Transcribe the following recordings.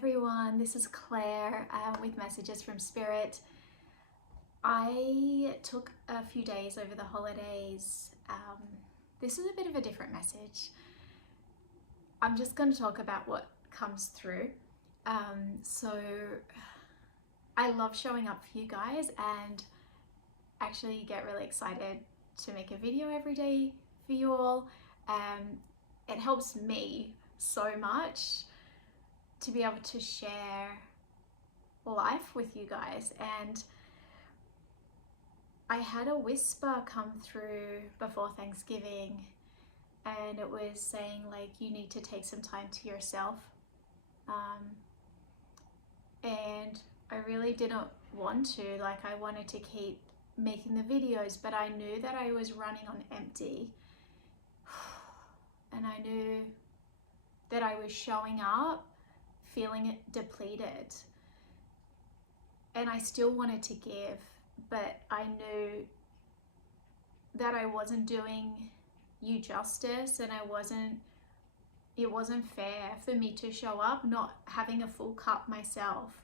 everyone, this is Claire with Messages from Spirit. I took a few days over the holidays. This is a bit of a different message. I'm just going to talk about what comes through. So I love showing up for you guys and actually get really excited to make a video every day for you all. It helps me so much to be able to share life with you guys. And I had a whisper come through before Thanksgiving, and it was saying like you need to take some time to yourself. And I really didn't want to, like I wanted to keep making the videos, but I knew that I was running on empty, and I knew that I was showing up feeling depleted, and I still wanted to give, but I knew that I wasn't doing you justice, and it wasn't fair for me to show up not having a full cup myself.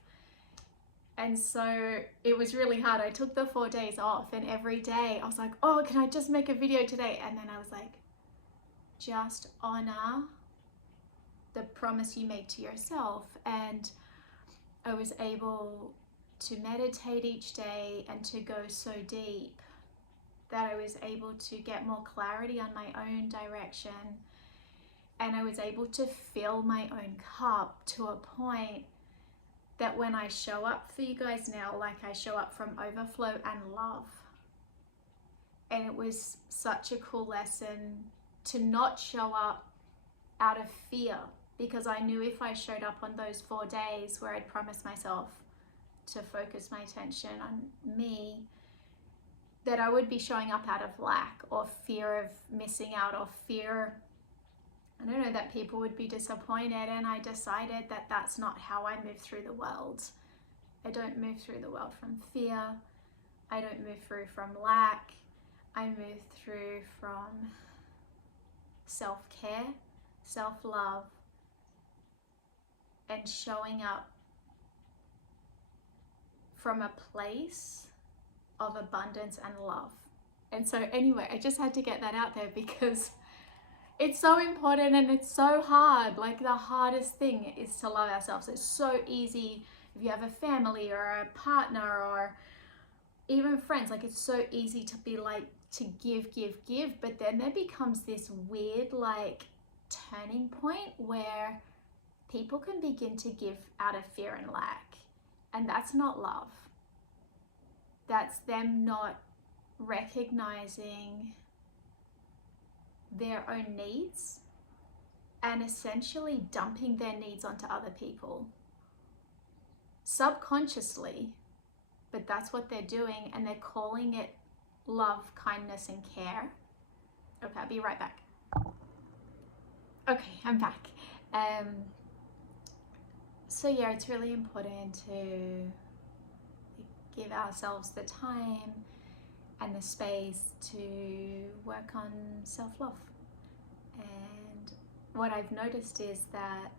And so it was really hard. I took the 4 days off, and every day I was like, oh, can I just make a video today? And then I was like, just honor the promise you made to yourself. And I was able to meditate each day and to go so deep that I was able to get more clarity on my own direction, and I was able to fill my own cup to a point that when I show up for you guys now, like I show up from overflow and love. And it was such a cool lesson to not show up out of fear, because I knew if I showed up on those 4 days where I'd promised myself to focus my attention on me, that I would be showing up out of lack or fear of missing out, or fear, I don't know, that people would be disappointed. And I decided that that's not how I move through the world. I don't move through the world from fear. I don't move through from lack. I move through from self-care, self-love, and showing up from a place of abundance and love. And so anyway, I just had to get that out there because it's so important and it's so hard. Like, the hardest thing is to love ourselves. It's so easy if you have a family or a partner or even friends, like it's so easy to be like, to give, but then there becomes this weird like turning point where people can begin to give out of fear and lack, and that's not love. That's them not recognizing their own needs and essentially dumping their needs onto other people subconsciously, but that's what they're doing, and they're calling it love, kindness, and care. Okay, I'll be right back. Okay, I'm back. So yeah, it's really important to give ourselves the time and the space to work on self-love. And what I've noticed is that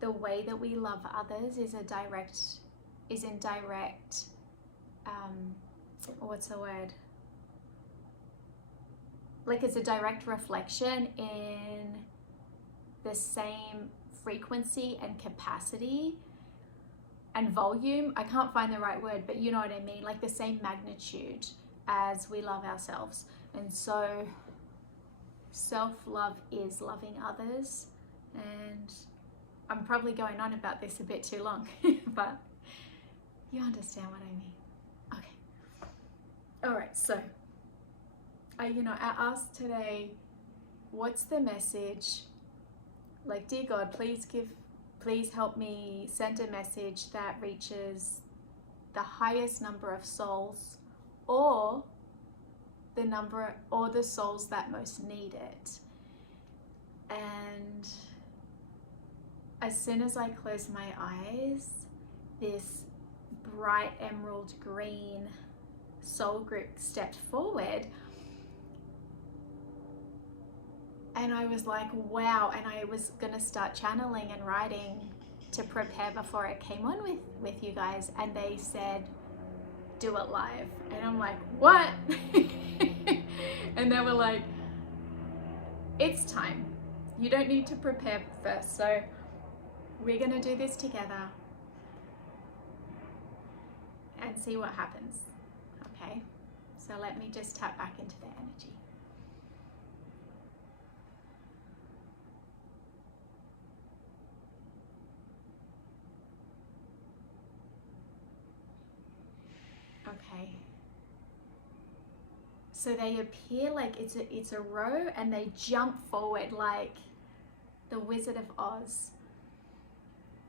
the way that we love others is in direct, what's the word? Like, it's a direct reflection in the same frequency and capacity and volume. I can't find the right word, but you know what I mean, like the same magnitude as we love ourselves. And so self-love is loving others, and I'm probably going on about this a bit too long, but you understand what I mean. Okay. All right. So I asked today, what's the message? Like, dear God, please help me send a message that reaches the highest number of souls, or the souls that most need it. And as soon as I closed my eyes, this bright emerald green soul group stepped forward, And I was like, wow. And I was going to start channeling and writing to prepare before I came on with you guys. And they said, do it live. And I'm like, what? And they were like, it's time. You don't need to prepare first. So we're going to do this together and see what happens. Okay? So let me just tap back into the energy. Okay. So they appear like it's a row, and they jump forward like the Wizard of Oz.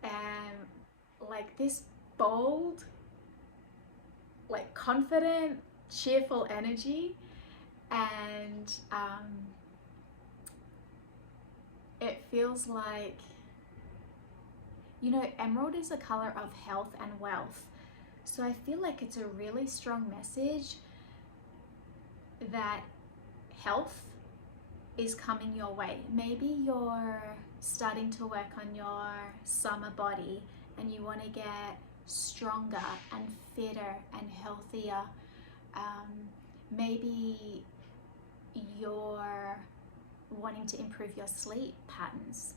And like this bold, like confident, cheerful energy. And it feels like, you know, emerald is a color of health and wealth. So I feel like it's a really strong message that health is coming your way. Maybe you're starting to work on your summer body and you want to get stronger and fitter and healthier. Maybe you're wanting to improve your sleep patterns,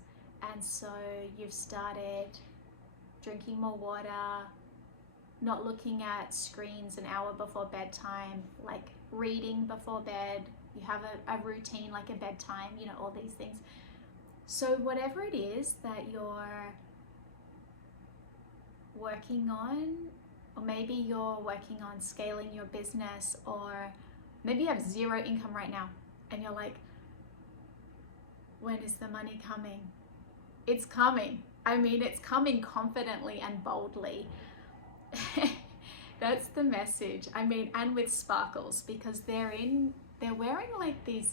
and so you've started drinking more water, not looking at screens an hour before bedtime, like reading before bed. You have a routine, like a bedtime, you know, all these things. So whatever it is that you're working on, or maybe you're working on scaling your business, or maybe you have zero income right now and you're like, when is the money coming? It's coming. I mean, it's coming confidently and boldly. That's the message. I mean, and with sparkles, because they're wearing like these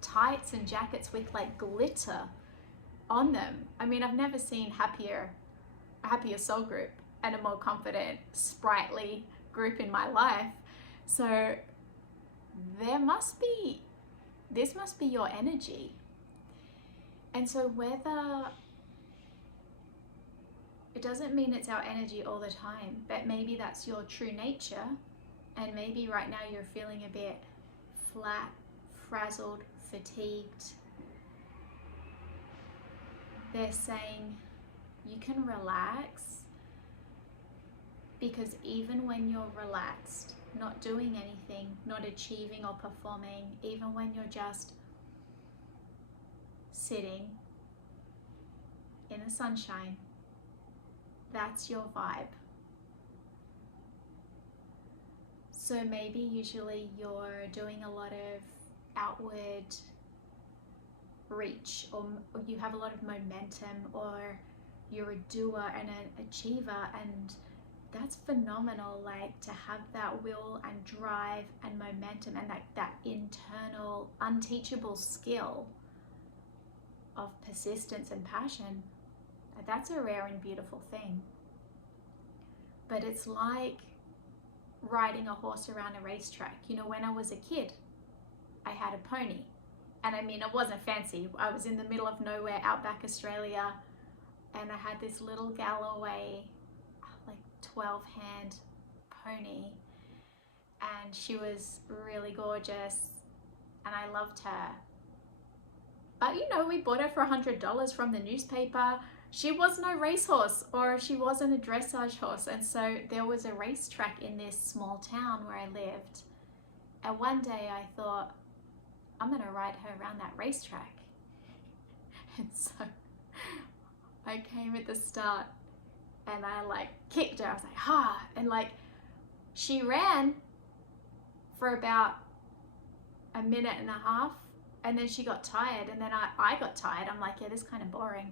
tights and jackets with like glitter on them. I mean, I've never seen a happier soul group and a more confident, sprightly group in my life. So this must be your energy. And so whether, it doesn't mean it's our energy all the time, but maybe that's your true nature. And maybe right now you're feeling a bit flat, frazzled, fatigued. They're saying you can relax, because even when you're relaxed, not doing anything, not achieving or performing, even when you're just sitting in the sunshine, that's your vibe. So maybe usually you're doing a lot of outward reach, or you have a lot of momentum, or you're a doer and an achiever, and that's phenomenal. Like, to have that will and drive and momentum and that internal unteachable skill of persistence and passion, that's a rare and beautiful thing. But it's like riding a horse around a racetrack. You know, when I was a kid, I had a pony. And I mean, it wasn't fancy. I was in the middle of nowhere, outback Australia, and I had this little Galloway, like 12-hand pony. And she was really gorgeous, and I loved her. But you know, we bought her for $100 from the newspaper. She was no racehorse, or she wasn't a dressage horse. And so there was a racetrack in this small town where I lived. And one day I thought, I'm gonna ride her around that racetrack. And so I came at the start and I like kicked her. I was like, ha! And like, she ran for about a minute and a half, and then she got tired, and then I got tired. I'm like, yeah, this is kind of boring.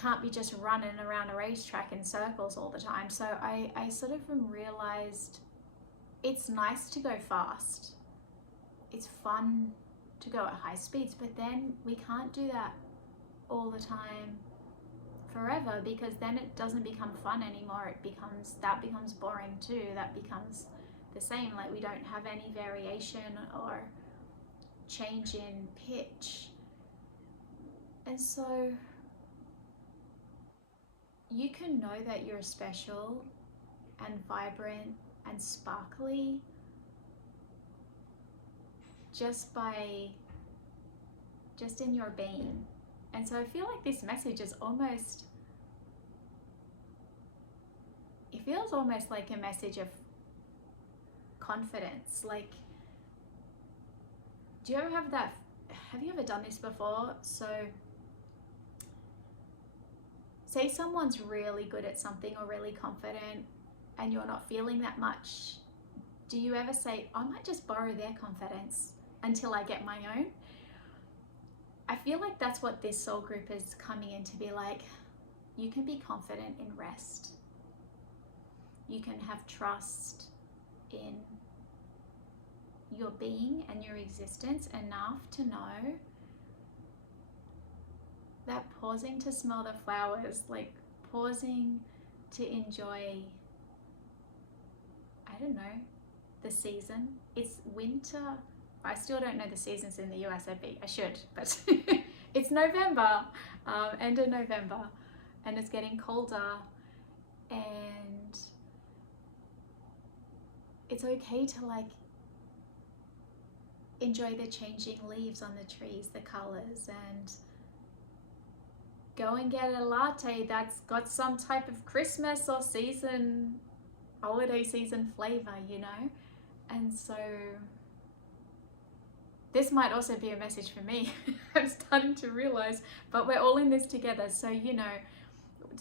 Can't be just running around a racetrack in circles all the time. So I sort of realized it's nice to go fast. It's fun to go at high speeds, but then we can't do that all the time forever, because then it doesn't become fun anymore. That becomes boring too. That becomes the same. Like, we don't have any variation or change in pitch. And so you can know that you're special and vibrant and sparkly just in your being. And so I feel like this message is almost, it feels almost like a message of confidence. Like, do you ever have that, have you ever done this before? So say someone's really good at something or really confident and you're not feeling that much. Do you ever say, I might just borrow their confidence until I get my own? I feel like that's what this soul group is coming in to be like. You can be confident in rest. You can have trust in your being and your existence enough to know that pausing to smell the flowers, like pausing to enjoy, I don't know, the season. It's winter. I still don't know the seasons in the US. I should, but it's November, end of November, and it's getting colder, and it's okay to like enjoy the changing leaves on the trees, the colors, and go and get a latte that's got some type of Christmas or season, holiday season flavor, you know? And so this might also be a message for me. I'm starting to realize, but we're all in this together. So, you know,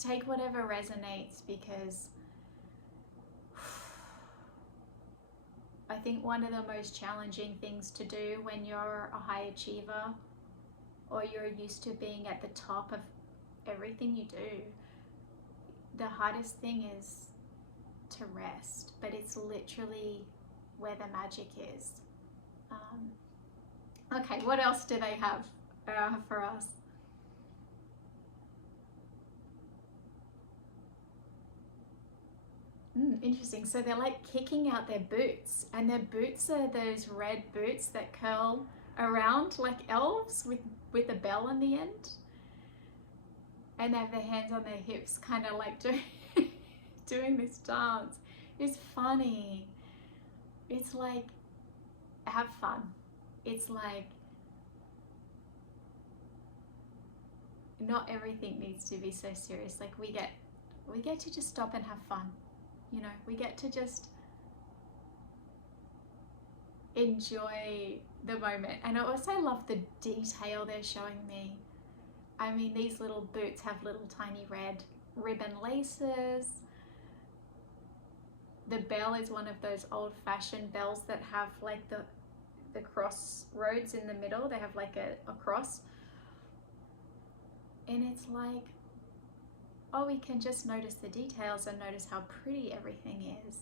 take whatever resonates, because I think one of the most challenging things to do when you're a high achiever or you're used to being at the top of everything you do, the hardest thing is to rest, but it's literally where the magic is. Okay, what else do they have for us? Interesting. So they're like kicking out their boots, and their boots are those red boots that curl around like elves with a bell on the end. And they have their hands on their hips, kind of like doing this dance. It's funny. It's like, have fun. It's like, not everything needs to be so serious. Like we get to just stop and have fun. You know, we get to just enjoy the moment. And I also love the detail they're showing me. I mean, these little boots have little tiny red ribbon laces. The bell is one of those old-fashioned bells that have like the crossroads in the middle. They have like a cross. And it's like, oh, we can just notice the details and notice how pretty everything is.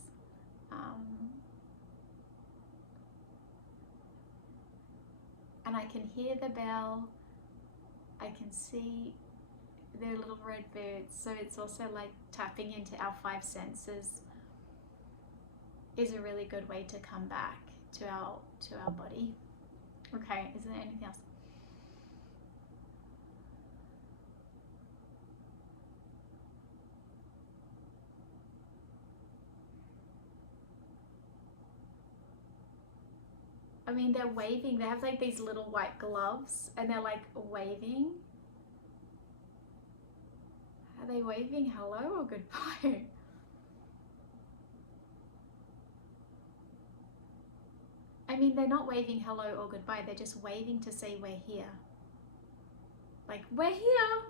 And I can hear the bell. I can see their little red boots. So it's also like tapping into our five senses is a really good way to come back to our body. Okay, is there anything else? I mean, they're waving. They have like these little white gloves and they're like waving. Are they waving hello or goodbye? I mean, they're not waving hello or goodbye. They're just waving to say we're here. Like, we're here.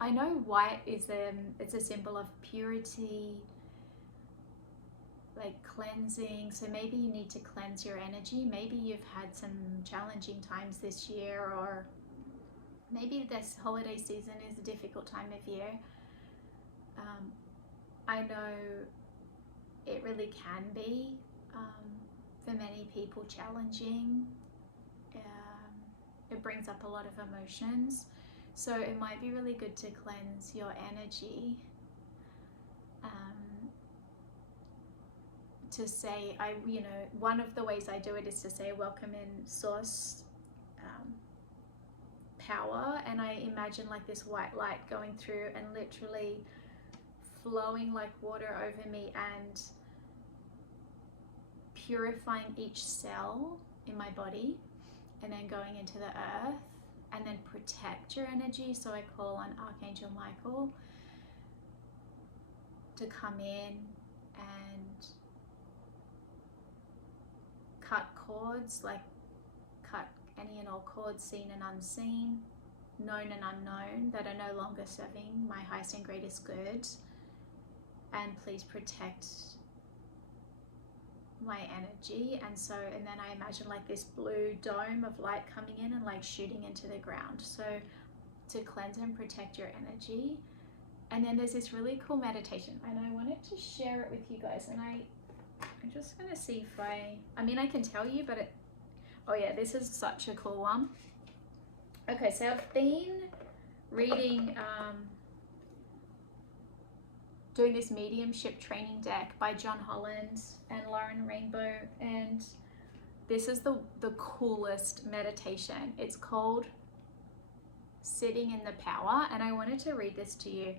I know white is it's a symbol of purity, like cleansing. So maybe you need to cleanse your energy. Maybe you've had some challenging times this year, or maybe this holiday season is a difficult time of year. I know it really can be, for many people, challenging. It brings up a lot of emotions. So it might be really good to cleanse your energy. to say, one of the ways I do it is to say welcome in source power, and I imagine like this white light going through and literally flowing like water over me and purifying each cell in my body, and then going into the earth and then protect your energy. So I call on Archangel Michael to come in and cut cords, like cut any and all cords seen and unseen, known and unknown, that are no longer serving my highest and greatest good. And please protect my energy. And then I imagine like this blue dome of light coming in and like shooting into the ground, so to cleanse and protect your energy. And then there's this really cool meditation, and I wanted to share it with you guys, and I'm just gonna see if I can tell you, but oh yeah, this is such a cool one. Okay, so I've been reading doing this mediumship training deck by John Holland and Lauren Rainbow, and this is the coolest meditation. It's called Sitting in the Power, and I wanted to read this to you.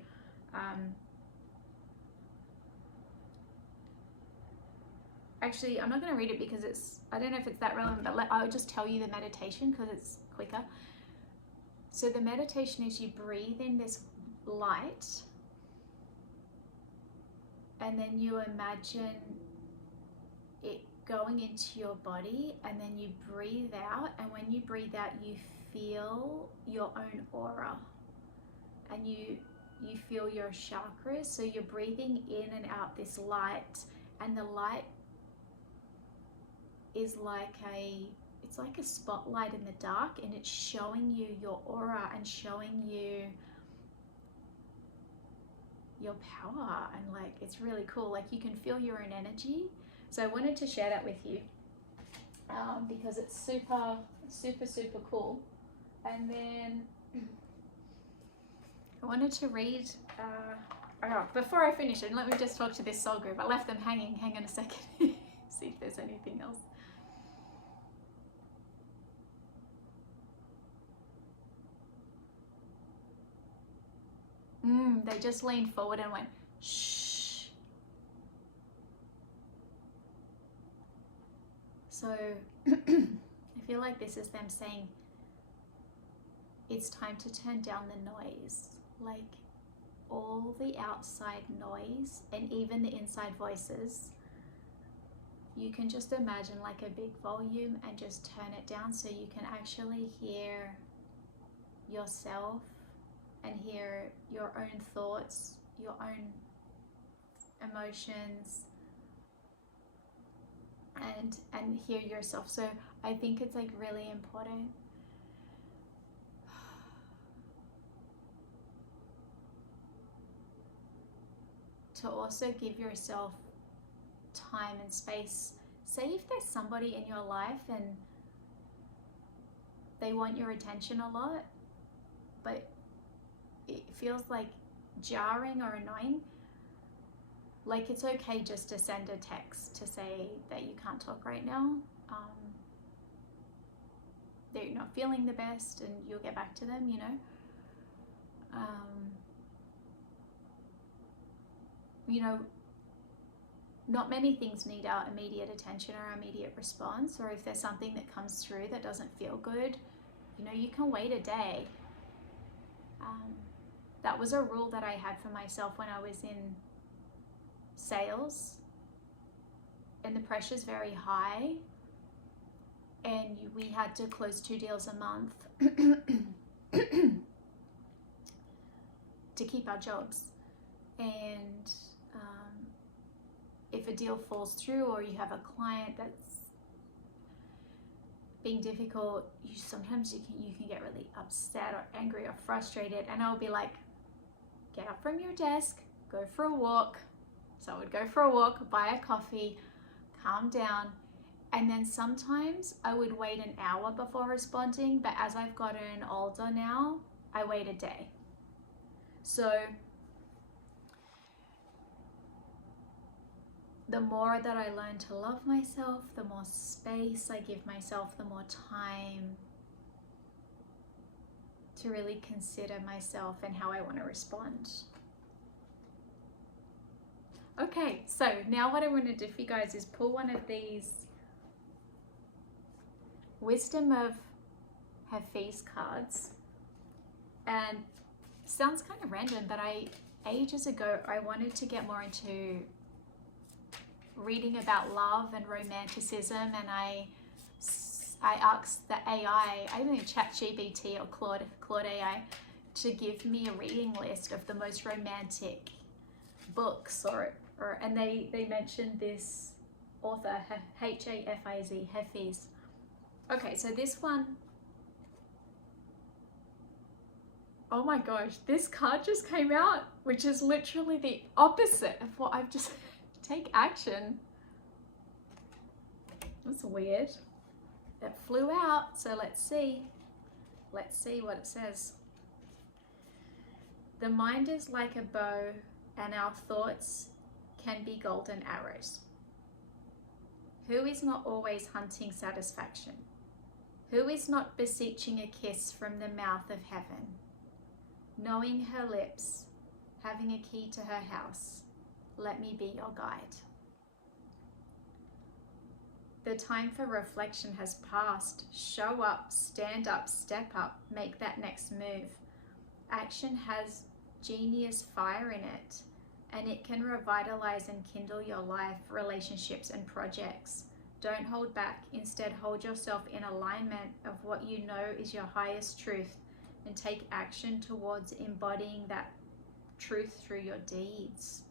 Actually, I'm not going to read it because I don't know if it's that relevant, but I'll just tell you the meditation because it's quicker. So the meditation is you breathe in this light, and then you imagine it going into your body, and then you breathe out, and when you breathe out you feel your own aura, and you feel your chakras. So you're breathing in and out this light, and the light is it's like a spotlight in the dark, and it's showing you your aura and showing you your power, and like it's really cool. Like you can feel your own energy. So I wanted to share that with you because it's super cool. And then I wanted to read before I finish it, let me just talk to this soul group. I left them hanging. Hang on a second. See if there's anything else. They just leaned forward and went, shh. So I feel like this is them saying, it's time to turn down the noise, like all the outside noise and even the inside voices. You can just imagine like a big volume and just turn it down so you can actually hear yourself and hear your own thoughts, your own emotions, and hear yourself. So I think it's like really important to also give yourself time and space. Say if there's somebody in your life and they want your attention a lot, but it feels like jarring or annoying, like it's okay just to send a text to say that you can't talk right now, that you're not feeling the best, and you'll get back to them, not many things need our immediate attention or immediate response. Or if there's something that comes through that doesn't feel good, you can wait a day. That was a rule that I had for myself when I was in sales, and the pressure's very high, and we had to close 2 deals a month to keep our jobs. And if a deal falls through, or you have a client that's being difficult, sometimes you can get really upset or angry or frustrated, and I'll be like, get up from your desk, go for a walk. So I would go for a walk, buy a coffee, calm down, and then sometimes I would wait an hour before responding, but as I've gotten older now, I wait a day. So the more that I learn to love myself, the more space I give myself, the more time to really consider myself and how I want to respond. Okay, so now what I want to do for you guys is pull one of these Wisdom of Hafiz cards. And sounds kind of random, but ages ago I wanted to get more into reading about love and romanticism, and I asked the AI, I don't know, ChatGPT or Claude AI, to give me a reading list of the most romantic books, and they mentioned this author, Hafiz, Hafiz. Okay, so this one, oh my gosh, this card just came out, which is literally the opposite of what I've just take action. That's weird. It flew out, so let's see what it says. The mind is like a bow, and our thoughts can be golden arrows. Who is not always hunting satisfaction? Who is not beseeching a kiss from the mouth of heaven? Knowing her lips, having a key to her house, let me be your guide. The time for reflection has passed. Show up, stand up, step up, make that next move. Action has genius fire in it, and it can revitalize and kindle your life, relationships, and projects. Don't hold back. Instead, hold yourself in alignment of what you know is your highest truth, and take action towards embodying that truth through your deeds.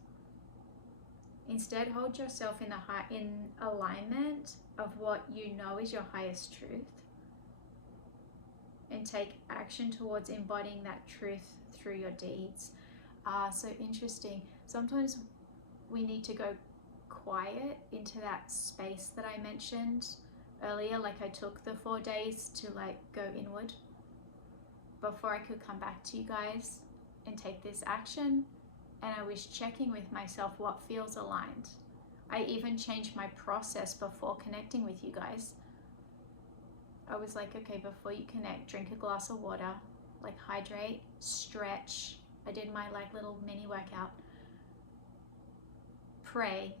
Instead, hold yourself in alignment of what you know is your highest truth, and take action towards embodying that truth through your deeds. So interesting. Sometimes we need to go quiet into that space that I mentioned earlier. Like I took the 4 days to go inward before I could come back to you guys and take this action. And I was checking with myself what feels aligned. I even changed my process before connecting with you guys. I was like, okay, before you connect, drink a glass of water, hydrate, stretch. I did my little mini workout. Pray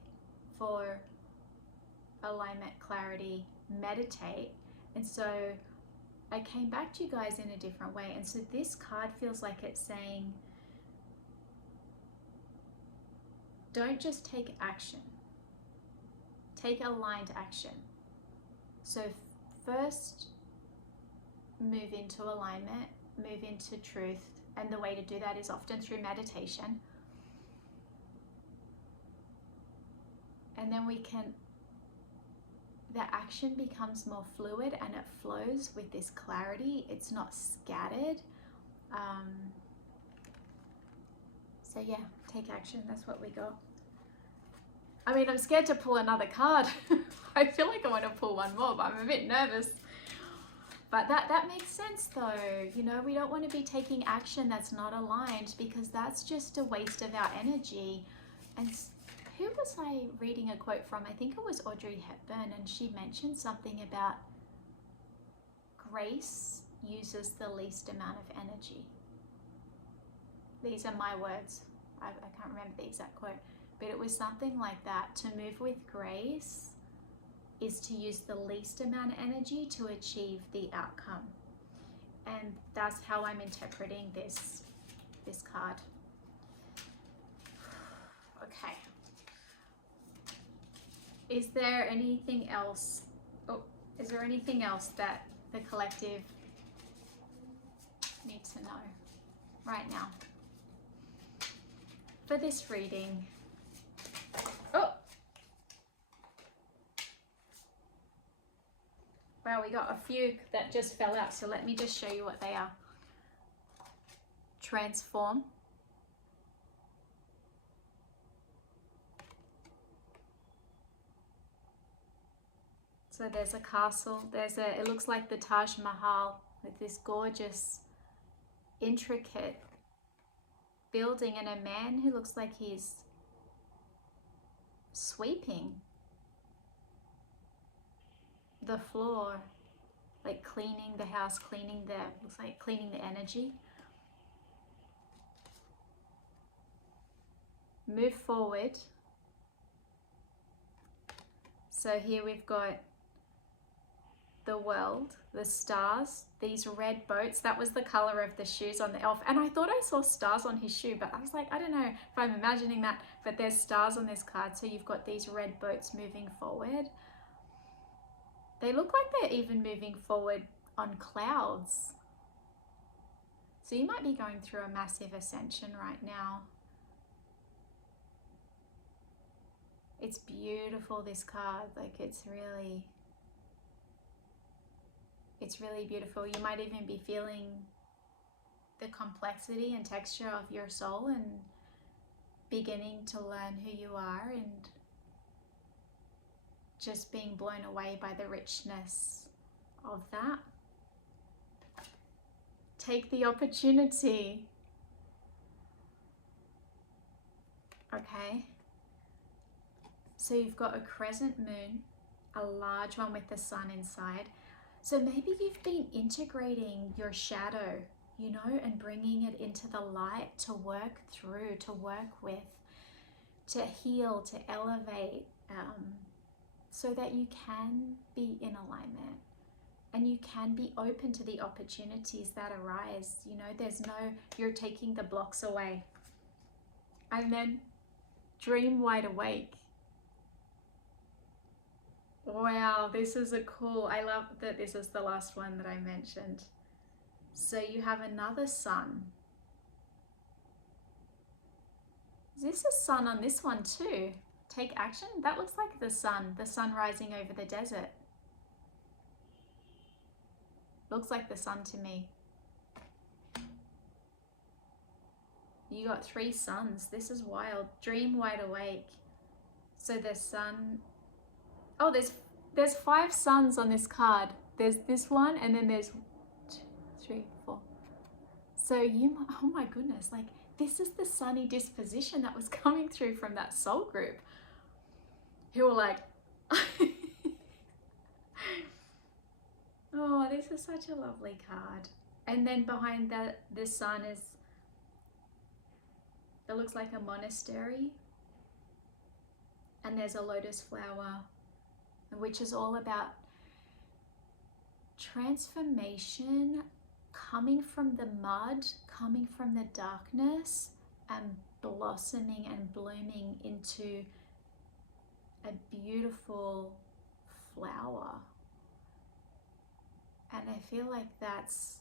for alignment, clarity, meditate. And so I came back to you guys in a different way. And so this card feels like it's saying, don't just take action, take aligned action. So first, move into alignment, move into truth. And the way to do that is often through meditation. And then the action becomes more fluid and it flows with this clarity. It's not scattered. So yeah, take action, that's what we got. I mean, I'm scared to pull another card. I feel like I want to pull one more, but I'm a bit nervous. But that makes sense though. You know, we don't want to be taking action that's not aligned, because that's just a waste of our energy. And who was I reading a quote from? I think it was Audrey Hepburn, and she mentioned something about grace uses the least amount of energy. These are my words. I can't remember the exact quote, but it was something like that. To move with grace is to use the least amount of energy to achieve the outcome. And that's how I'm interpreting this card. Okay. Is there anything else? Is there anything else that the collective needs to know right now for this reading? Wow, we got a few that just fell out, so let me just show you what they are. Transform. So there's a castle, it looks like the Taj Mahal with this gorgeous, intricate building, and a man who looks like he's sweeping the floor, like cleaning the house, looks like cleaning the energy. Move forward. So here we've got the world, the stars, these red boats. That was the color of the shoes on the elf. And I thought I saw stars on his shoe, but I was like, I don't know if I'm imagining that, but there's stars on this card. So you've got these red boats moving forward. They look like they're even moving forward on clouds. So you might be going through a massive ascension right now. It's beautiful, this card. Like it's really beautiful. You might even be feeling the complexity and texture of your soul and beginning to learn who you are and just being blown away by the richness of that. Take the opportunity. Okay. So you've got a crescent moon, a large one with the sun inside. So maybe you've been integrating your shadow, you know, and bringing it into the light to work through, to work with, to heal, to elevate, so that you can be in alignment and you can be open to the opportunities that arise. You know, you're taking the blocks away. And then dream wide awake. Wow, this is I love that this is the last one that I mentioned. So you have another sun. Is this a sun on this one too? Take action? That looks like the sun rising over the desert. Looks like the sun to me. You got 3 suns. This is wild. Dream wide awake. So the sun, oh, there's 5 suns on this card. There's this one, and then there's 2, 3, 4. So oh my goodness, like this is the sunny disposition that was coming through from that soul group who were like, oh, this is such a lovely card. And then behind the sun is, it looks like a monastery, and there's a lotus flower, which is all about transformation, coming from the mud, coming from the darkness, and blossoming and blooming into a beautiful flower. And I feel like that's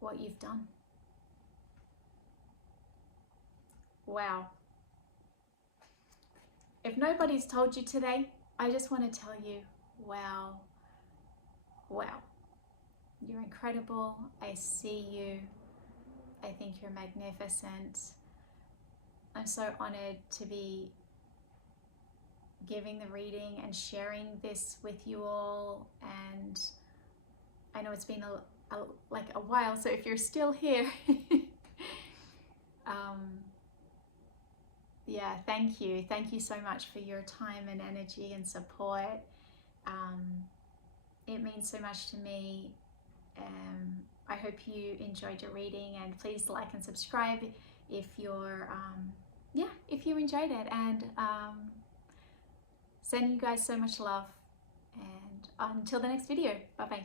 what you've done. Wow. If nobody's told you today, I just want to tell you, wow, wow. You're incredible. I see you. I think you're magnificent. I'm so honored to be giving the reading and sharing this with you all. And I know it's been a while, so if you're still here, yeah, thank you. Thank you so much for your time and energy and support. It means so much to me. I hope you enjoyed your reading, and please like and subscribe if you're, if you enjoyed it. And sending you guys so much love. And until the next video, bye bye.